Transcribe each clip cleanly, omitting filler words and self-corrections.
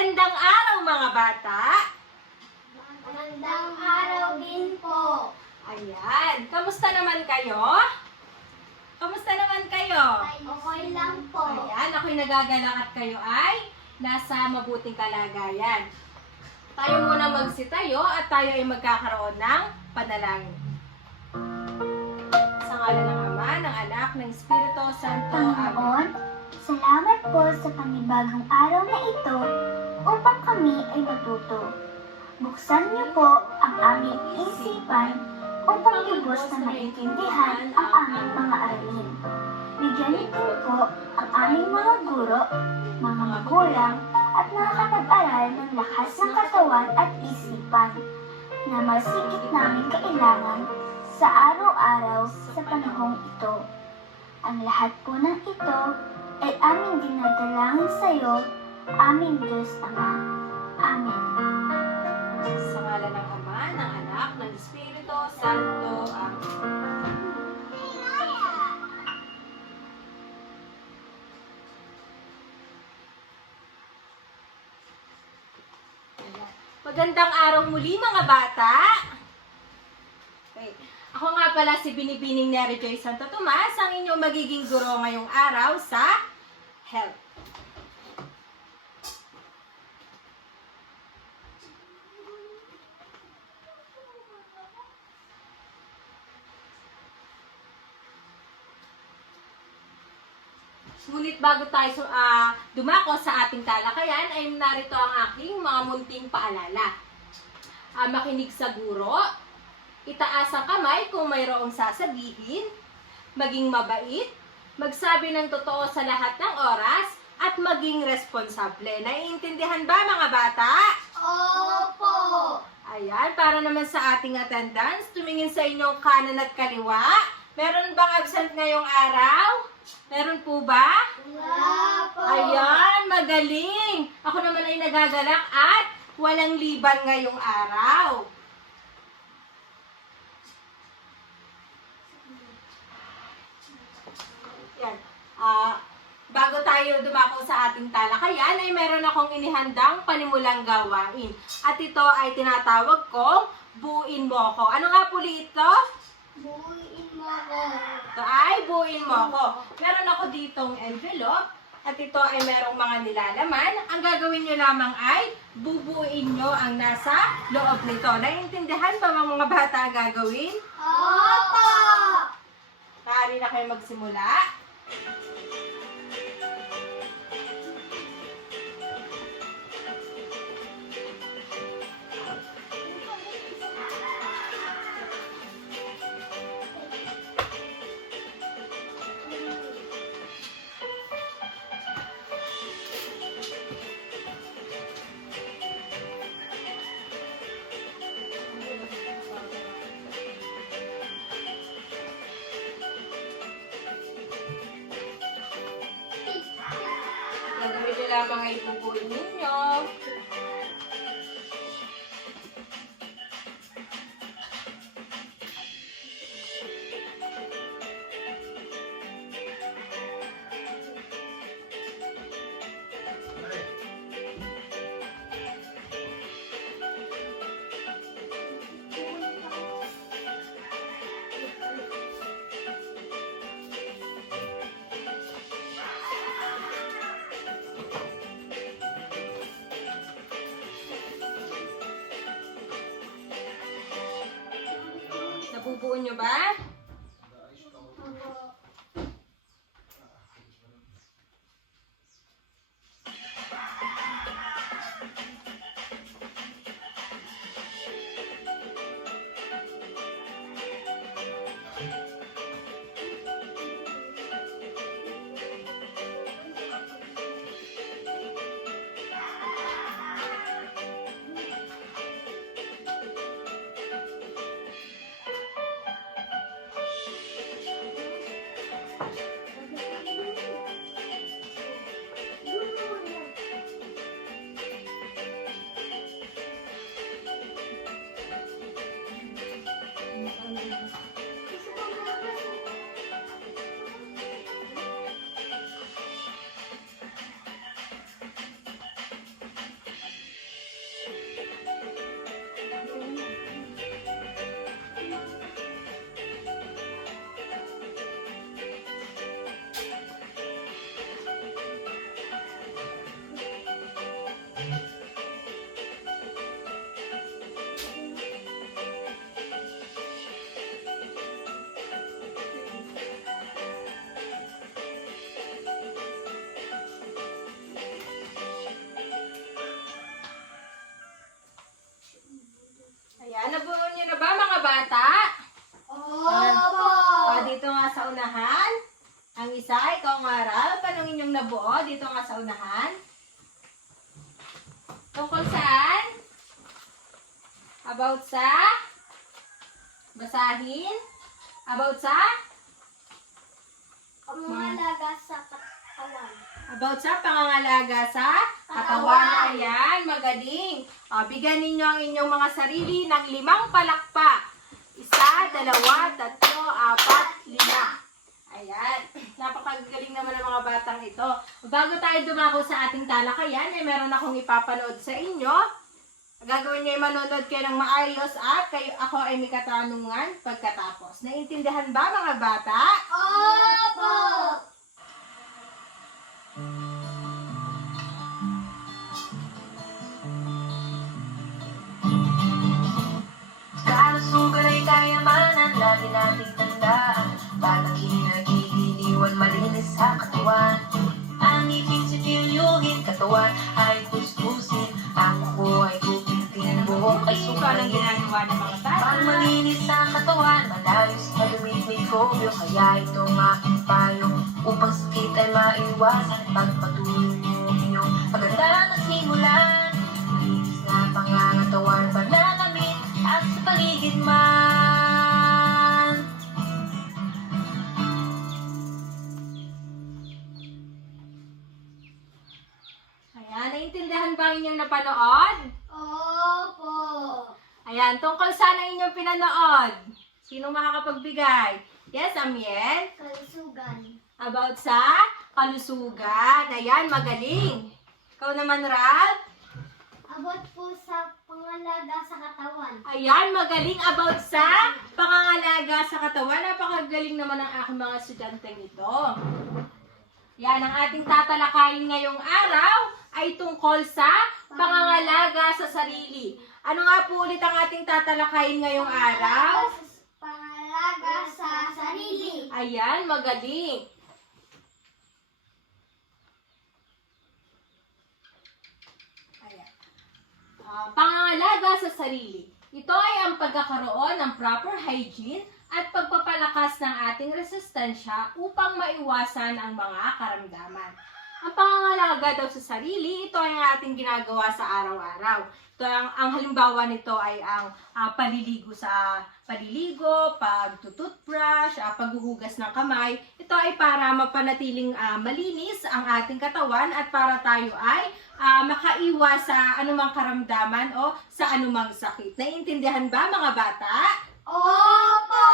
Magandang araw mga bata! Magandang araw din po. Ayan, kamusta naman kayo? Kamusta naman kayo? Okay lang po. Ayan, ako'y nagagalak at kayo ay nasa mabuting kalagayan. Tayo muna magsitayo at tayo ay magkakaroon ng panalangin. Sa ngalan ng Ama, ng Anak, ng Espiritu Santo. Amen. Panginoon, salamat po sa panibagong araw na ito upang kami ay matuto. Buksan niyo po ang aming isipan upang lubos na maintindihan ang aming mga aralin. Bigyan niyo din po ang aming mga guro, mga magulang, at mga kapag-aral ng lakas ng katawan at isipan na masigit namin kailangan sa araw-araw sa panahong ito. Ang lahat po ng ito ay aming dinadalangin sa iyo, aming Diyos Ama. Amen. Sa ngalan ng Ama, ng Anak, ng Espiritu Santo. Amen. Magandang araw muli mga bata! Okay. Ako nga pala si Binibining Neri Joy Santo Tomas, ang inyong magiging guro ngayong araw sa Health. Ngunit bago tayo dumako sa ating talakayan, ay narito ang aking mga munting paalala. Makinig sa guro, itaas ang kamay kung mayroong sasabihin, maging mabait, magsabi ng totoo sa lahat ng oras, at maging responsable. Naiintindihan ba mga bata? Opo! Ayan, para naman sa ating attendance, tumingin sa inyong kanan at kaliwa. Meron bang absent ngayong araw? Meron po ba? Wala po! Ayan, magaling! Ako naman ay nagagalak at walang liban ngayong araw. Yan. Bago tayo dumako sa ating talakayan, ay meron akong inihandang panimulang gawain. At ito ay tinatawag kong buuin mo ko. Ano nga po ito? Buuin mo ako. Ito ay buuin mo ko. Meron ako ditong envelope. At ito ay merong mga nilalaman. Ang gagawin nyo lamang ay bubuuin nyo ang nasa loob nito. Naiintindihan ba mga bata ang gagawin? Opo! Maaari na kayo magsimula. Gagawin nyo lamang ay bubuuin ninyo. Nabubuo nyo ba? Ayan, nabuo niyo na ba mga bata? Opo! Dito nga sa unahan. Ang isa, ikaw nga Ral. Paano inyong nabuo? Dito nga sa unahan. Tungkol saan? About sa? Basahin? About sa? Pangalaga sa katawan. About sa pangangalaga sa katawan. Ayan, magaling. Bigyan ninyo ang inyong mga sarili ng 5 palakpak. 1, 2, 3, 4, 5. Ayan. Napakagaling naman ng mga batang ito. Bago tayo dumako sa ating talakayan, meron akong ipapanood sa inyo. Gagawin niyo ay manonood kayo ng maayos at ako ay may katanungan pagkatapos. Naintindihan ba mga bata? Opo! Kalusugan ay kayamanan, lagi nating tandaan. Palaging nagigiliwan, malinis sa katawan. Ang ngipin sipilyuhin, katawan ay kuskusin. Ang kuko ay gupitin, buhok ay Ito ang sukayin. ginagawa ng mga bata. Pang malinis ang katawan, malayo sa malumit mikrobyo. Kaya ito ang aking payo, upang sakit ay maiwasan. Pagpatuloy mo inyong paganda ng simulan. Malinis na pangangatawan, pananamit at sa paligid man. Ayan, naintindihan ba ang inyong napanood? Opo! Ayan, tungkol saan ang inyong pinanood? Sino makakapagbigay? Yes, Amiel? Kalusugan. About sa kalusugan. Ayan, magaling. Ikaw naman, Ralph? Abot po sa pangalaga sa katawan. Ayan, magaling about sa pangangalaga sa katawan. Napakagaling naman ang aking mga estudyante nito. Yan, ang ating tatalakayin ngayong araw ay tungkol sa pangangalaga sa sarili. Ano nga po ulit ang ating tatalakayin ngayong araw? Pangalaga sa sarili. Ayan, magaling. Ayan. Pangangalaga sa sarili. Ito ay ang pagkakaroon ng proper hygiene at pagpapalakas ng ating resistensya upang maiwasan ang mga karamdaman. Ang pangangalaga daw sa sarili, ito ay ang ating ginagawa sa araw-araw. Ito ang halimbawa nito ay ang paliligo sa paliligo, pagtututbrush, paghuhugas ng kamay. Ito ay para mapanatiling malinis ang ating katawan at para tayo ay makaiwas sa anumang karamdaman o sa anumang sakit. Naiintindihan ba mga bata? Opo!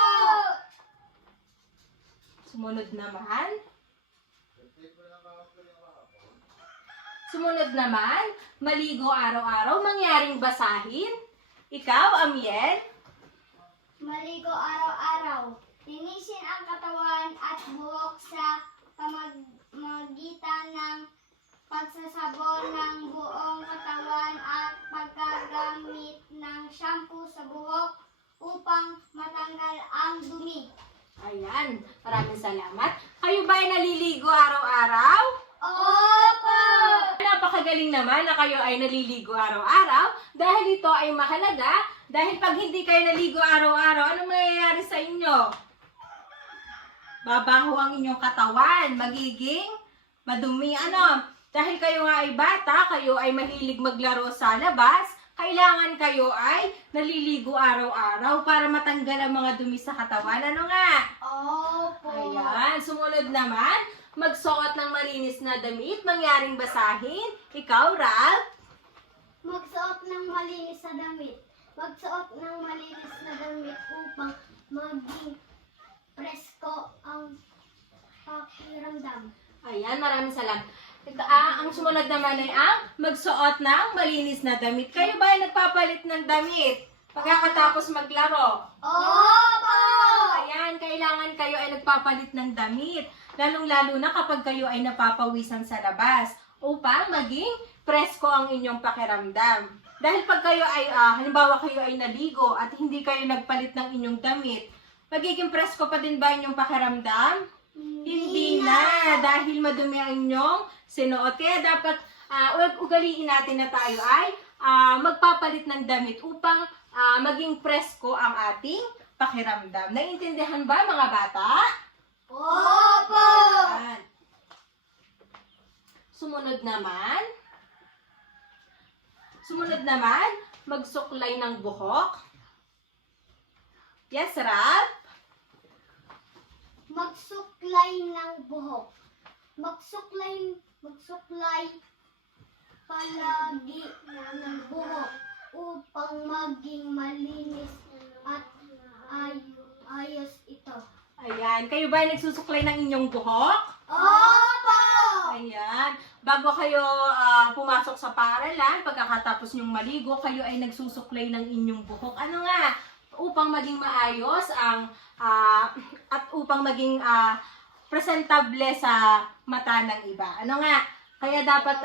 Sumunod naman. Sumunod naman, maligo araw-araw, mangyaring basahin. Ikaw, Amiel? Maligo araw-araw. Linisin ang katawan at buhok sa pamamagitan ng pagsasabon ng buong katawan at paggagamit ng shampoo sa buhok upang matanggal ang dumi. Ayan, maraming salamat. Kayo ba ay naliligo araw-araw? Opo! Napakagaling naman na kayo ay naliligo araw-araw dahil ito ay mahalaga dahil pag hindi kayo naligo araw-araw, anong mangyayari sa inyo? Babaho ang inyong katawan, magiging madumi. Dahil kayo nga ay bata, kayo ay mahilig maglaro sa labas, kailangan kayo ay naliligo araw-araw para matanggal ang mga dumi sa katawan. Ano nga? Opo! Ayan, sumunod naman, magsuot ng malinis na damit, mangyaring basahin. Ikaw, Ralph? Magsuot ng malinis na damit. Magsuot ng malinis na damit upang maging presko ang pakiramdam. Ayan, maraming salamat. Ang sumunod naman ay ang magsuot ng malinis na damit. Kayo ba ay nagpapalit ng damit pagkatapos maglaro? Opo! Ayan, kailangan kayo ay nagpapalit ng damit. Lalong-lalo na kapag kayo ay napapawisan sa labas upang maging presko ang inyong pakiramdam. Dahil pag kayo ay, halimbawa kayo ay naligo at hindi kayo nagpalit ng inyong damit, magiging presko pa din ba inyong pakiramdam? Hindi na, dahil madumi ang inyong sinuot. Kaya dapat ugaliin natin na tayo ay magpapalit ng damit upang maging presko ang ating pakiramdam. Naiintindihan ba mga bata? Opo! Ayan. Sumunod naman, magsuklay ng buhok. Yes, Ralph? Magsuklay ng buhok. Magsuklay palagi ng buhok upang maging malinis at ayos ito. Ayan. Kayo ba ay nagsusuklay ng inyong buhok? Opo! Ayan. Bago kayo pumasok sa paaralan, pagkakatapos nyong maligo, kayo ay nagsusuklay ng inyong buhok. Ano nga? Upang maging maayos at upang maging presentable sa mata ng iba. Ano nga? Kaya dapat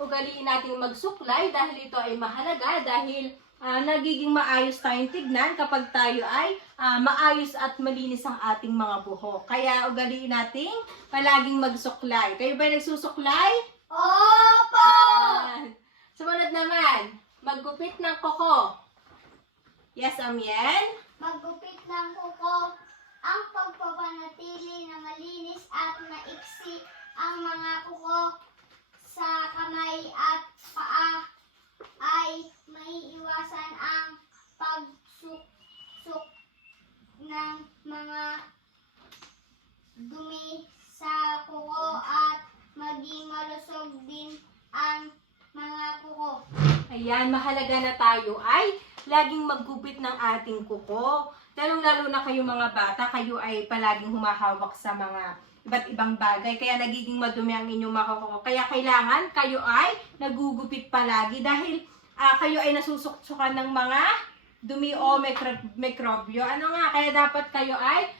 ugaliin natin magsuklay dahil ito ay mahalaga dahil nagiging maayos tayong tignan kapag tayo ay maayos at malinis ang ating mga buhok. Kaya ugaliin natin palaging magsuklay. Kayo ba nagsusuklay? Opo! Sumunod naman, maggupit ng kuko. Yes, Amiel? Maggupit ng kuko. Ang pagpapanatili na malinis at maiksi ang mga kuko sa kamay at paa ay maiiwasan ang pagsuk ng mga dumi sa kuko at maging malusog din ang mga kuko. Ayan, mahalaga na tayo ay laging maggupit ng ating kuko. Lalong-lalo na kayo mga bata, kayo ay palaging humahawak sa mga iba't ibang bagay. Kaya nagiging madumi ang inyong mga kuko. Kaya kailangan kayo ay nagugupit palagi dahil kayo ay nasusuksukan ng mga dumi o mikrobyo. Ano nga, kaya dapat kayo ay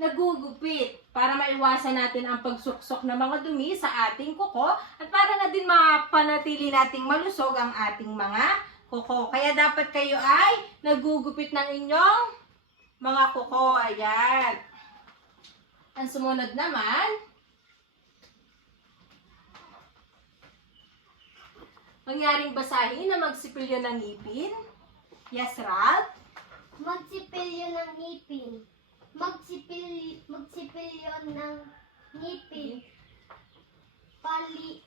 nagugupit para maiwasan natin ang pagsuksok ng mga dumi sa ating kuko at para na din mapanatili nating malusog ang ating mga kuko. Kaya dapat kayo ay nagugupit ng inyong mga kuko. Ayan. Ang sumunod naman, mangyaring basahin na magsipilyo ng ngipin. Yes, Ralph? Magsipilyo ng ngipin. Magsipilyo ng ngipin.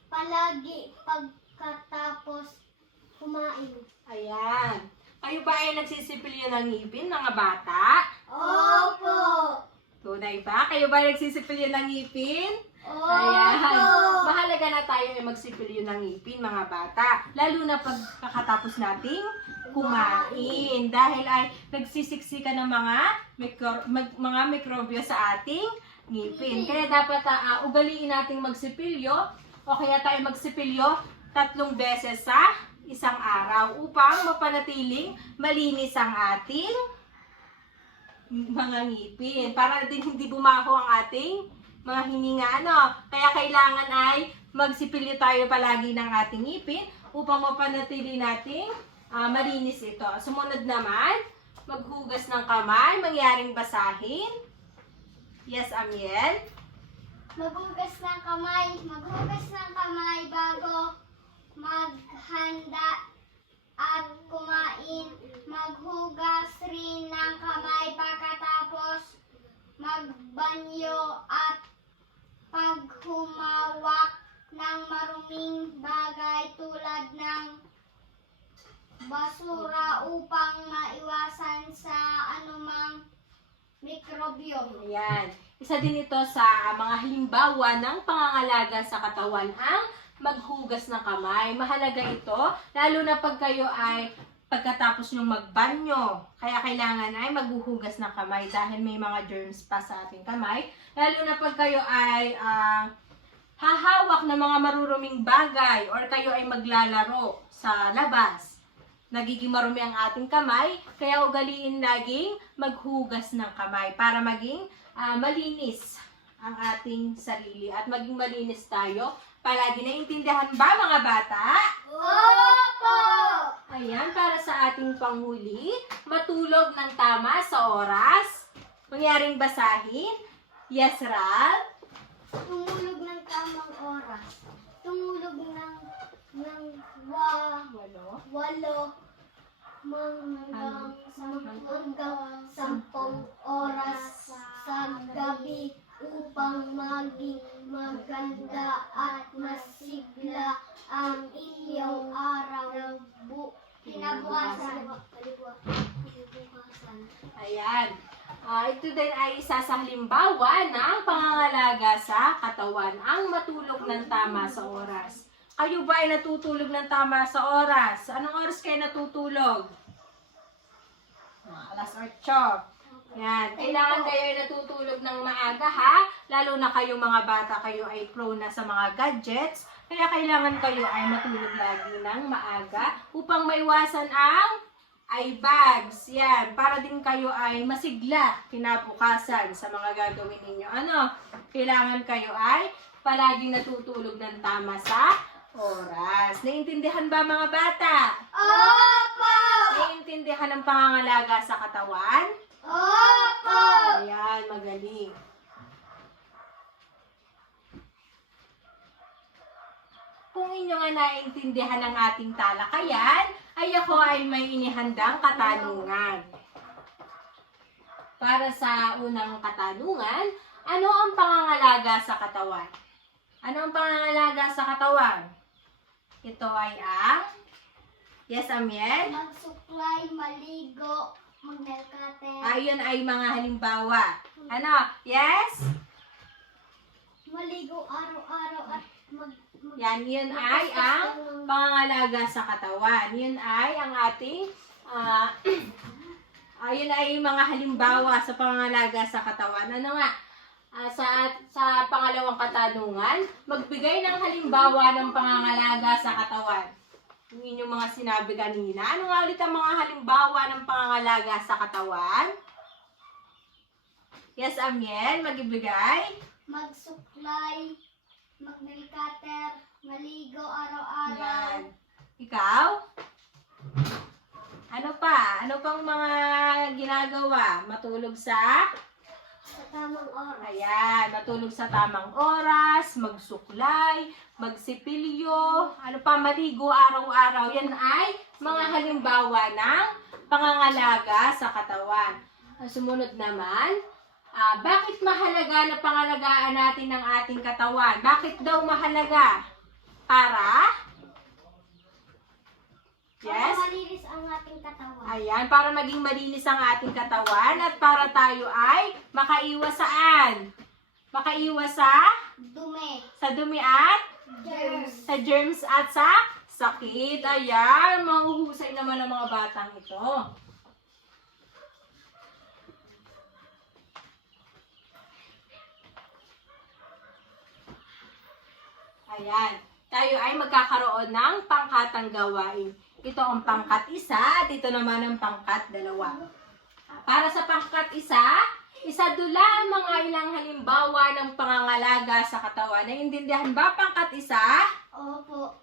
Palagi pagkatapos kumain. Ayan. Kayo ba ay nagsisipilyo ng ngipin, mga bata? Opo! Tunay ba? Kayo ba ay nagsisipilyo ng ngipin? Opo! Ayan. Mahalaga na tayo ay magsipilyo ng ngipin, mga bata. Lalo na pagkakatapos nating kumain. Dahil ay nagsisiksikan ng mga mikrobyo sa ating ngipin. Kaya dapat ugaliin nating magsipilyo o kaya tayo magsipilyo 3 beses sa isang araw upang mapanatiling malinis ang ating mga ngipin. Para din hindi bumaho ang ating mga hininga. Kaya kailangan ay magsipilyo tayo palagi ng ating ngipin upang mapanatili nating malinis ito. Sumunod naman, maghugas ng kamay, mangyaring basahin. Yes, Amiel? Maghugas ng kamay bago maghanda at kumain. Maghugas rin ng kamay pagkatapos magbanyo at paghumawak ng maruming bagay tulad ng basura upang maiwasan sa anumang mikrobyo. Ayan. Isa din ito sa mga halimbawa ng pangangalaga sa katawan ang maghugas ng kamay. Mahalaga ito, lalo na pag kayo ay pagkatapos nyong magbanyo. Kaya kailangan ay maghuhugas ng kamay dahil may mga germs pa sa ating kamay. Lalo na pag kayo ay hahawak ng mga maruruming bagay or kayo ay maglalaro sa labas. Nagiging marumi ang ating kamay, kaya ugaliin laging maghugas ng kamay para maging malinis ang ating sarili at maging malinis tayo. Palagi naiintindihan ba mga bata? Opo! Ayan, para sa ating panghuli, matulog ng tama sa oras. Mangyaring basahin. Yes, Ralph? Tumulog ng tamang oras. Tumulog ng ng Walo. 8 hanggang 10 oras sa gabi upang maging maganda at masigla ang inyong araw kinabukasan. Ayan. Ito din ay isa sa halimbawa ng pangangalaga sa katawan, ang matulog ng tama sa oras. Kayo ba ay natutulog ng tama sa oras? Anong oras kayo natutulog? Alas 8. Yan. Kailangan kayo ay natutulog ng maaga, ha? Lalo na kayong mga bata, kayo ay prone na sa mga gadgets. Kaya kailangan kayo ay matulog lagi ng maaga upang maiwasan ang eye bags. Yan. Para din kayo ay masigla kinabukasan sa mga gagawin ninyo. Ano? Kailangan kayo ay palaging natutulog ng tama sa oras. Naintindihan ba mga bata? Opo! Naintindihan ang pangangalaga sa katawan? Opo! Ayan, magaling. Kung inyo nga naintindihan ang ating talakayan, ay ako ay may inihandang katanungan. Para sa unang katanungan, ano ang pangangalaga sa katawan? Ano ang pangangalaga sa katawan? Ito ay ang... Yes, Amiel? Magsuklay, maligo, magnelkate. Ayun ay mga halimbawa. Ano? Yes? Maligo araw-araw at Yan, yun ay ang pangangalaga sa katawan. Yun ay ang ating, ayun ay mga halimbawa sa pangangalaga sa katawan. Ano nga? Sa pangalawang katanungan, magbigay ng halimbawa ng pangangalaga sa katawan. Yung inyong mga sinabi kanina. Ano nga ulit ang mga halimbawa ng pangangalaga sa katawan? Yes, Amiel, magbigay. magsuklay, magnelkater, maligo araw-araw. Yan. Ikaw? Ano pa? Ano pang mga ginagawa? Matulog sa? Sa tamang oras. Ayan, matulog sa tamang oras, magsuklay, magsipilyo, ano pa, maligo araw-araw. Yan ay mga halimbawa ng pangangalaga sa katawan. Ang sumunod naman, bakit mahalaga na pangalagaan natin ang ating katawan? Bakit daw mahalaga? Para? Yes? Para malinis ang ating katawan. Ayan, para maging malinis ang ating katawan at para tayo ay makaiwas saan? Makaiwas Dumi. sa dumi at Germs. sa germs at sa sakit. Ayan, mahuhusay naman ang mga batang ito. Ayan, tayo ay magkakaroon ng pangkatang gawain. Ito ang pangkat 1 at ito naman ang pangkat 2. Para sa pangkat 1, isadula ang mga ilang halimbawa ng pangangalaga sa katawan. Naiintindihan ba pangkat 1? Opo.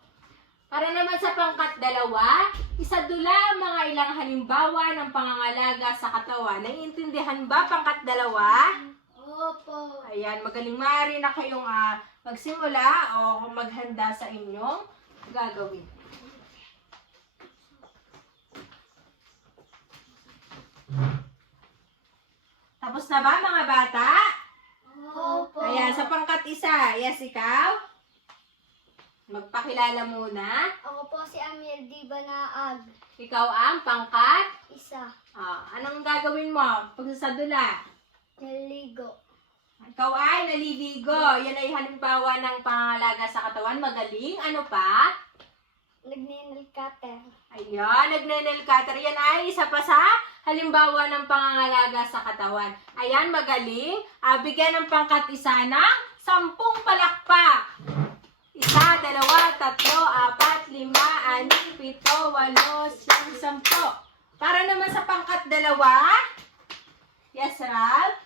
Para naman sa pangkat 2, isadula ang mga ilang halimbawa ng pangangalaga sa katawan. Naiintindihan ba pangkat 2? Opo. Ayan, magaling. Maaari na kayong magsimula o maghanda sa inyong gagawin. Tapos na ba mga bata? Opo. Ayan, sa pangkat 1, yes, ikaw? Magpakilala muna. Ako po si Amir Diba Naag. Ikaw ang pangkat. Isa. Anong gagawin mo? Pagsasadula. Naligo. Ikaw ay naliligo. Yan ay halimbawa ng pangangalaga sa katawan. Magaling. Ano pa? Nagninilkater. Ayan, nagne-nail cutter. Yan ay isa pa sa halimbawa ng pangangalaga sa katawan. Ayan, magaling. Bigyan ng pangkat 1 ng 10 palakpak. 1, 2, 3, 4, 5, 6, 7, 8, 9, 10. Para naman sa pangkat 2, yes, Ralph?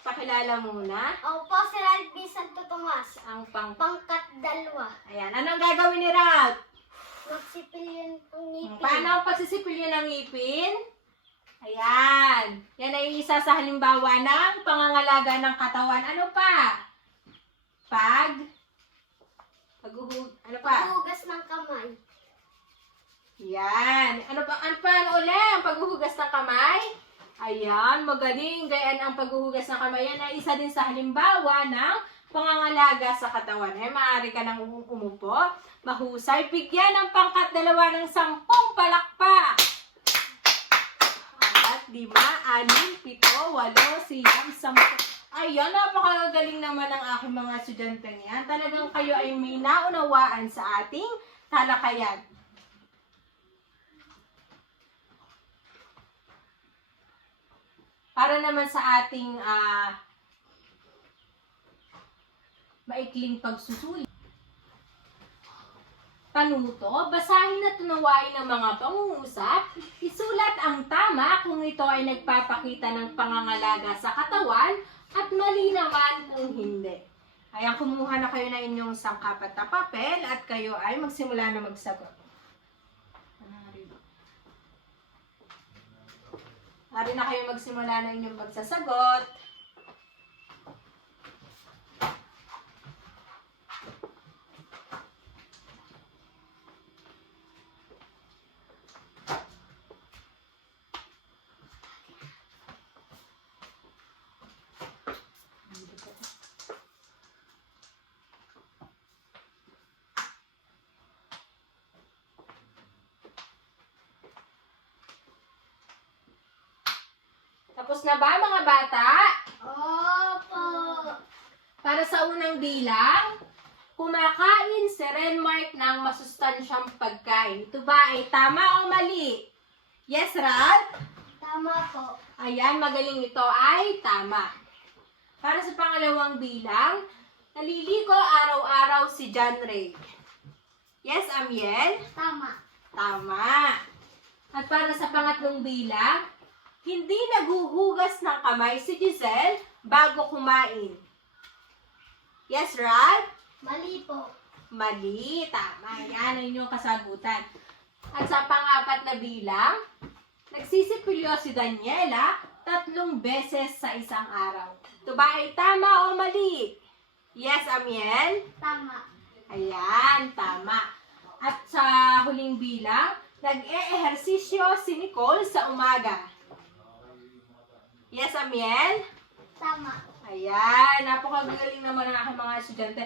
Pakilala muna. Ako po si Ralph Santo Tomas. Ang Pangkat 2. Ayan, anong gagawin ni Ralph? Magsipilyon ng ngipin. Paano ang pagsisipilyo ng ngipin? Ayan. Yan ay isa sa halimbawa ng pangangalaga ng katawan. Ano pa? Ano pa? Hugas ng kamay. Yan. Ano ulit? Ang paghuhugas ng kamay? Ayan, magaling. Gayaan ang paghuhugas ng kamay. Yan ay isa din sa halimbawa ng pangangalaga sa katawan. Maaari ka nang umupo. Mahusay. Bigyan ng pangkat 2 ng 10 palakpak. 4, 5, 6, 7, 8, 9, 10. Ayan, napakagaling naman ng aking mga estudyante niyan. Talagang kayo ay may naunawaan sa ating talakayan. Para naman sa ating maikling pagsusuli. Panuto, basahin at tunawain ang mga pangungusap, isulat ang tama kung ito ay nagpapakita ng pangangalaga sa katawan at mali naman kung hindi. Ayan, kumuha na kayo na inyong sangkapat na papel at kayo ay magsimula na magsagot. Ari na kayo magsimula na inyong magsasagot. Tapos na ba mga bata? Opo. Para sa unang bilang, kumakain si Renmark ng masustansyang pagkain. Ito ba ay tama o mali? Yes, Rad? Tama po. Ayan, magaling ito ay tama. Para sa pangalawang bilang, naliligo araw-araw si John Ray. Yes, Amiel? Tama. Tama. At para sa pangatlong bilang, hindi naghuhugas ng kamay si Giselle bago kumain. Yes, Rad? Mali po. Mali. Tama. Yan ang inyong kasagutan. At sa pang-4 na bilang, nagsisipilyo si Daniela 3 beses sa isang araw. Ito ba ay tama o mali? Yes, Amiel? Tama. Ayan, tama. At sa huling bilang, nag-e-ehersisyo si Nicole sa umaga. Yes, Amiel? Tama. Ayan, napakagaling naman ng aking mga estudyante.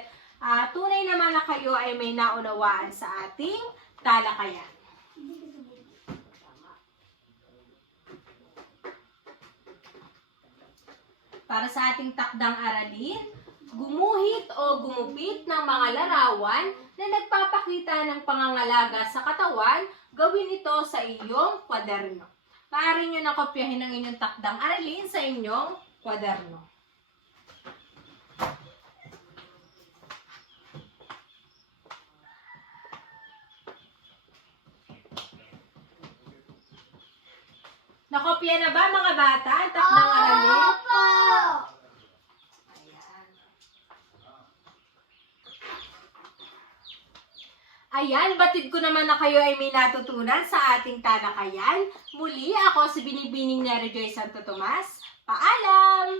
Tunay naman na kayo ay may naunawaan sa ating talakayan. Para sa ating takdang aralin, gumuhit o gumupit ng mga larawan na nagpapakita ng pangangalaga sa katawan, gawin ito sa iyong kwaderno. Maaari nyo na kopyahin ang inyong takdang aralin sa inyong kwaderno. Nakopya na ba mga bata ang takdang aralin? Opo. Ayan, batid ko naman na kayo ay may natutunan sa ating talakayan. Muli, ako si Binibining Neri Joy Santo Tomas. Paalam!